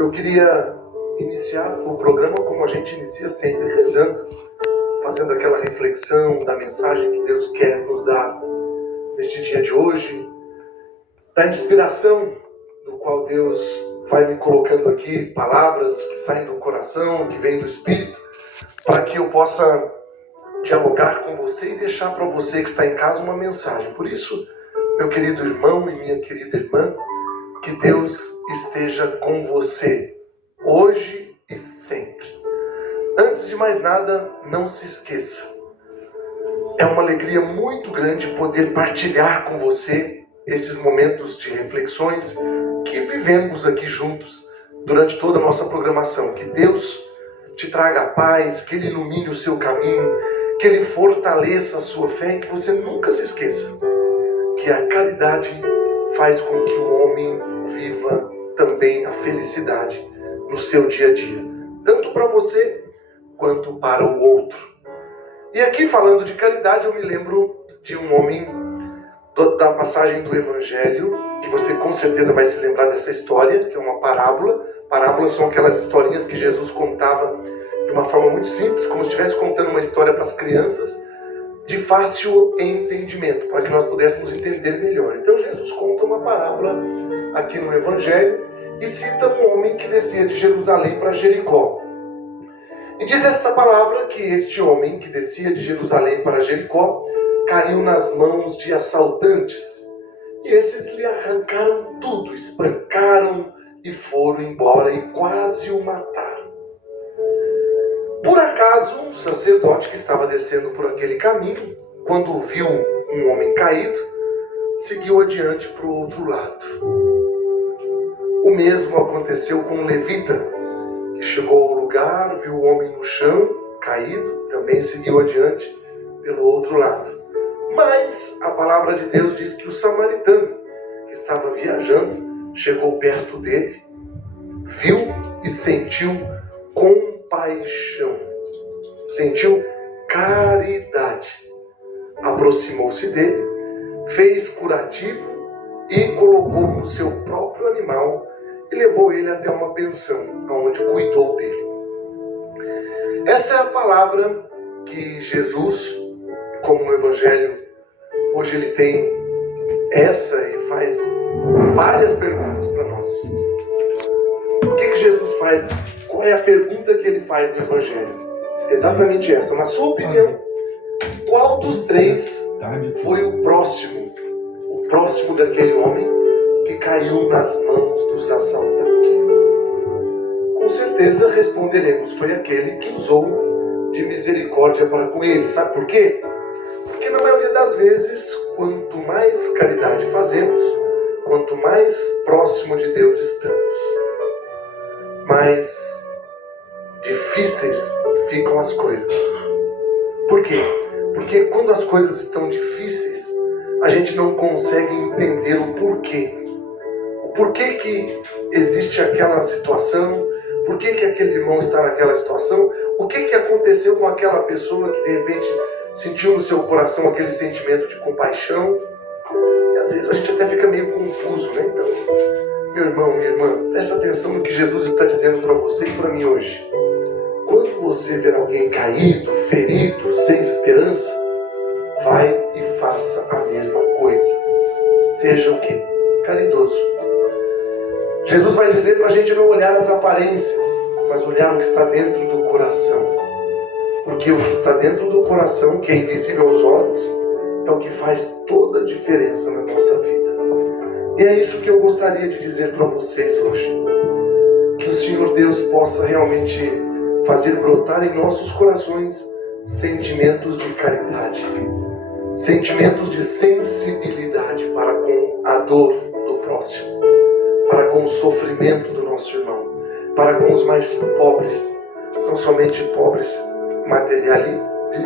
Eu queria iniciar o programa como a gente inicia sempre, rezando, fazendo aquela reflexão da mensagem que Deus quer nos dar neste dia de hoje, da inspiração do qual Deus vai me colocando aqui, palavras que saem do coração, que vêm do Espírito, para que eu possa dialogar com você e deixar para você que está em casa uma mensagem. Por isso, meu querido irmão e minha querida irmã, que Deus esteja com você, hoje e sempre. Antes de mais nada, não se esqueça. É uma alegria muito grande poder partilhar com você esses momentos de reflexões que vivemos aqui juntos durante toda a nossa programação. Que Deus te traga a paz, que Ele ilumine o seu caminho, que Ele fortaleça a sua fé e que você nunca se esqueça que a caridade faz com que o homem viva também a felicidade no seu dia a dia, tanto para você quanto para o outro. E aqui, falando de caridade, eu me lembro de um homem da passagem do Evangelho, que você com certeza vai se lembrar dessa história, que é uma parábola. Parábolas são aquelas historinhas que Jesus contava de uma forma muito simples, como se estivesse contando uma história para as crianças, de fácil entendimento, para que nós pudéssemos entender melhor. Então Jesus conta uma parábola aqui no Evangelho e cita um homem que descia de Jerusalém para Jericó. E diz essa palavra que este homem que descia de Jerusalém para Jericó caiu nas mãos de assaltantes. E esses lhe arrancaram tudo, espancaram e foram embora e quase o mataram. Por acaso, um sacerdote que estava descendo por aquele caminho, quando viu um homem caído, seguiu adiante para o outro lado. O mesmo aconteceu com um levita, que chegou ao lugar, viu o homem no chão, caído, também seguiu adiante pelo outro lado. Mas a palavra de Deus diz que o samaritano, que estava viajando, chegou perto dele, viu e sentiu compaixão, sentiu caridade. Aproximou-se dele, fez curativo e colocou no seu próprio animal e levou ele até uma pensão, onde cuidou dele. Essa é a palavra que Jesus, como no Evangelho, hoje ele tem essa e faz várias perguntas para nós. O que Jesus faz? Qual é a pergunta que ele faz no Evangelho? Exatamente essa. Na sua opinião, qual dos três foi o próximo daquele homem que caiu nas mãos dos assaltantes? Com certeza responderemos, foi aquele que usou de misericórdia para com ele. Sabe por quê? Porque na maioria das vezes, quanto mais caridade fazemos, quanto mais próximo de Deus estamos, mais difíceis ficam as coisas. Por quê? Porque quando as coisas estão difíceis, a gente não consegue entender o porquê. O porquê que existe aquela situação, por que aquele irmão está naquela situação, o que aconteceu com aquela pessoa que de repente sentiu no seu coração aquele sentimento de compaixão. E às vezes a gente até fica meio confuso, né? Então, meu irmão, minha irmã, preste atenção no que Jesus está dizendo para você e para mim hoje. Quando você ver alguém caído, ferido, sem esperança, vai e faça a mesma coisa. Seja o quê? Caridoso. Jesus vai dizer para a gente não olhar as aparências, mas olhar o que está dentro do coração. Porque o que está dentro do coração, que é invisível aos olhos, é o que faz toda a diferença na nossa vida. E é isso que eu gostaria de dizer para vocês hoje. Que o Senhor Deus possa realmente fazer brotar em nossos corações sentimentos de caridade, sentimentos de sensibilidade para com a dor do próximo, para com o sofrimento do nosso irmão, para com os mais pobres, não somente pobres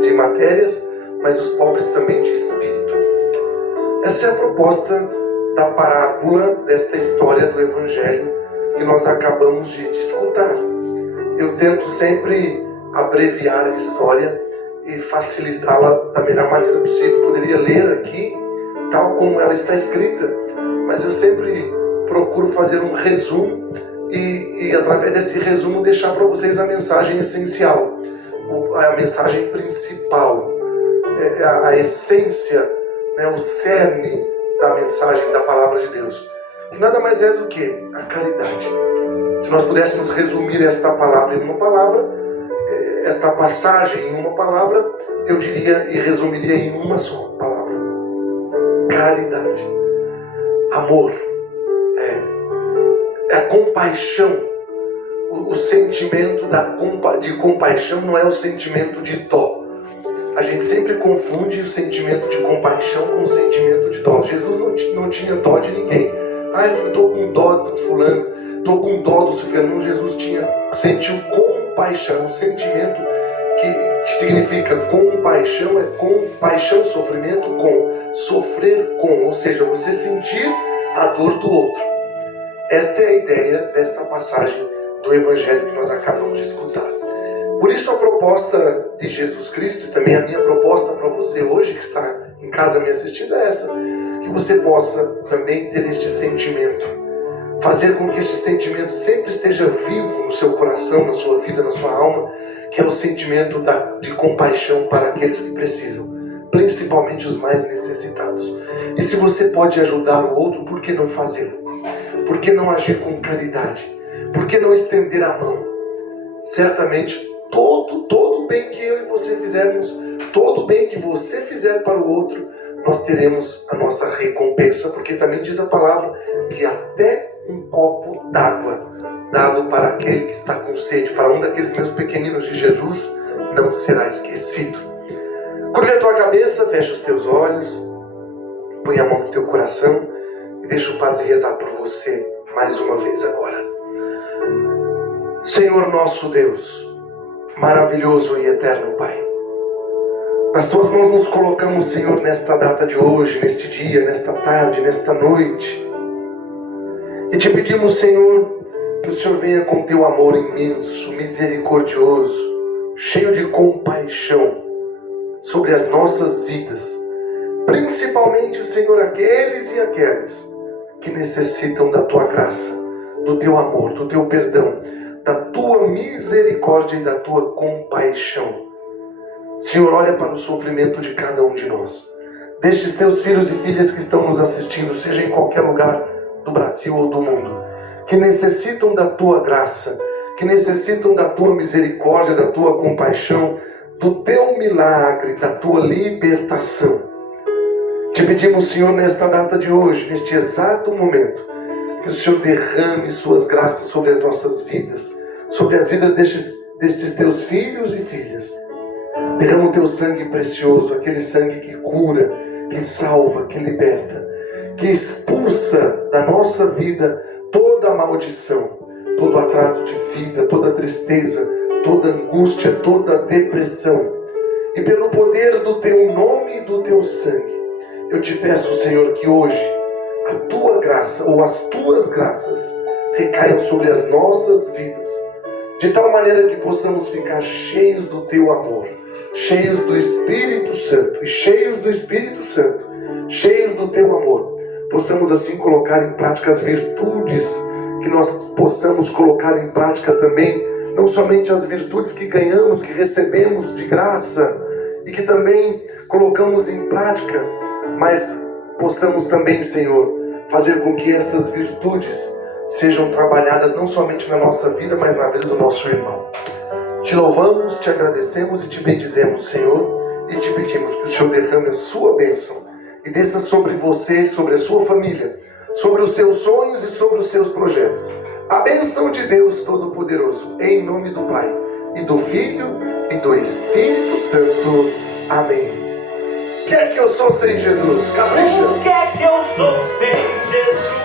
de matérias, mas os pobres também de espírito. Essa é a proposta da parábola desta história do Evangelho que nós acabamos de escutar. Eu tento sempre abreviar a história e facilitá-la da melhor maneira possível. Eu poderia ler aqui, tal como ela está escrita, mas eu sempre procuro fazer um resumo e através desse resumo deixar para vocês a mensagem essencial, a mensagem principal, a essência, né, o cerne da mensagem da palavra de Deus, que nada mais é do que a caridade. Se nós pudéssemos resumir esta palavra em uma palavra, esta passagem em uma palavra, eu diria e resumiria em uma só palavra: caridade. Amor, a compaixão. O sentimento de compaixão não é o sentimento de dó. A gente sempre confunde o sentimento de compaixão com o sentimento de dó. Jesus não tinha dó de ninguém. Eu estou com dó do fulano, estou com dó do ciclano. Jesus sentiu compaixão. O sentimento que significa compaixão é compaixão, sofrimento com, sofrer com, ou seja, você sentir a dor do outro. Esta é a ideia desta passagem do Evangelho que nós acabamos de escutar. Por isso a proposta de Jesus Cristo, e também a minha proposta para você hoje que está em casa me assistindo, é essa: que você possa também ter este sentimento, fazer com que este sentimento sempre esteja vivo no seu coração, na sua vida, na sua alma, que é o sentimento de compaixão para aqueles que precisam, principalmente os mais necessitados. E se você pode ajudar o outro, por que não fazê-lo? Por que não agir com caridade? Por que não estender a mão? Certamente, todo bem que eu e você fizermos, todo bem que você fizer para o outro, nós teremos a nossa recompensa, porque também diz a palavra que até um copo d'água dado para aquele que está com sede, para um daqueles meus pequeninos de Jesus, não será esquecido. Curva a tua cabeça, fecha os teus olhos, põe a mão no teu coração e deixa o Padre rezar por você mais uma vez agora. Senhor nosso Deus, maravilhoso e eterno Pai, nas tuas mãos nos colocamos, Senhor, nesta data de hoje, neste dia, nesta tarde, nesta noite, e te pedimos, Senhor, que o Senhor venha com teu amor imenso, misericordioso, cheio de compaixão sobre as nossas vidas, principalmente, Senhor, aqueles e aquelas que necessitam da tua graça, do teu amor, do teu perdão, da tua misericórdia e da tua compaixão. Senhor, olha para o sofrimento de cada um de nós, destes teus filhos e filhas que estão nos assistindo, seja em qualquer lugar do Brasil ou do mundo, que necessitam da tua graça, que necessitam da tua misericórdia, da tua compaixão, do teu milagre, da tua libertação. Te pedimos, Senhor, nesta data de hoje, neste exato momento, que o Senhor derrame suas graças sobre as nossas vidas, sobre as vidas destes teus filhos e filhas. Derrama o teu sangue precioso, aquele sangue que cura, que salva, que liberta, que expulsa da nossa vida toda a maldição, todo atraso de vida, toda tristeza, toda angústia, toda depressão. E pelo poder do teu nome e do teu sangue, eu te peço, Senhor, que hoje a tua graça ou as tuas graças recaiam sobre as nossas vidas, de tal maneira que possamos ficar cheios do teu amor, cheios do Espírito Santo, e cheios do Espírito Santo, cheios do teu amor, possamos assim colocar em prática as virtudes, que nós possamos colocar em prática também, não somente as virtudes que ganhamos, que recebemos de graça, e que também colocamos em prática, mas possamos também, Senhor, fazer com que essas virtudes sejam trabalhadas não somente na nossa vida, mas na vida do nosso irmão. Te louvamos, te agradecemos e te bendizemos, Senhor, e te pedimos que o Senhor derrame a sua bênção e desça sobre você e sobre a sua família, sobre os seus sonhos e sobre os seus projetos. A bênção de Deus Todo-Poderoso, em nome do Pai, e do Filho, e do Espírito Santo. Amém. O que é que eu sou sem Jesus? Capricha. O que é que eu sou sem Jesus?